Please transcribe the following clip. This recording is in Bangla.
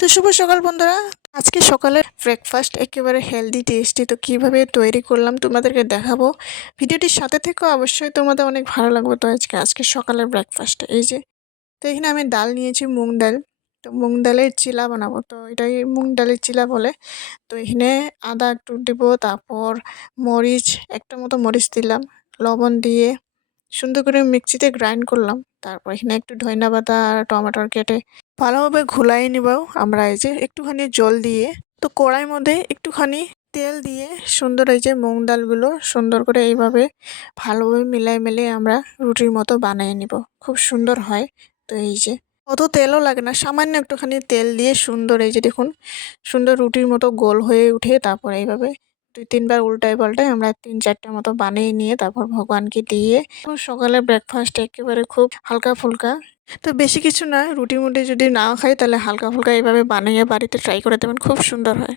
তো শুভ সকাল বন্ধুরা। আজকে সকালের ব্রেকফাস্ট একেবারে হেলদি টেস্টি, তো কিভাবে তৈরি করলাম তোমাদেরকে দেখাবো। ভিডিওটির সাথে থেকেও অবশ্যই তোমাদের অনেক ভালো লাগবে। তো আজকে সকালের ব্রেকফাস্ট এই যে, তো এখানে আমি ডাল নিয়েছি, মুগ ডাল। তো মুগ ডালের চিলা বানাবো, তো এটাই মুগ ডালের চিলা বলে। তো এখানে আদা একটু দিব, তারপর মরিচ একটা মতো মরিচ দিলাম, লবণ দিয়ে সুন্দর করে মিক্সিতে গ্রাইন্ড করলাম। তারপর এখানে একটু ধনিয়া পাতা আর টমেটোর কেটে ভালোভাবে ঘুলাই নিব আমরা। এই যে একটুখানি জল দিয়ে, তো কড়াইয়ের মধ্যে একটুখানি তেল দিয়ে সুন্দর এই যে মুগ ডালগুলো সুন্দর করে এইভাবে ভালোভাবে মিলিয়ে আমরা রুটির মতো বানিয়ে নিব। খুব সুন্দর হয়। তো এই যে অত তেলও লাগে না, সামান্য একটুখানি তেল দিয়ে সুন্দর এই যে দেখুন সুন্দর রুটির মতো গোল হয়ে উঠে তারপর এইভাবে 2-3 বার উল্টায় পাল্টায় আমরা 3-4টার মতো বানিয়ে নিয়ে তারপর ভগবানকে দিয়ে সকালে ব্রেকফাস্ট একেবারে খুব হালকা ফুলকা। তো বেশি কিছু না, রুটি মুটি যদি নাও খাই তাহলে হালকা ফুলকা এইভাবে বানিয়ে বাড়িতে ট্রাই করে দেবেন, খুব সুন্দর হয়।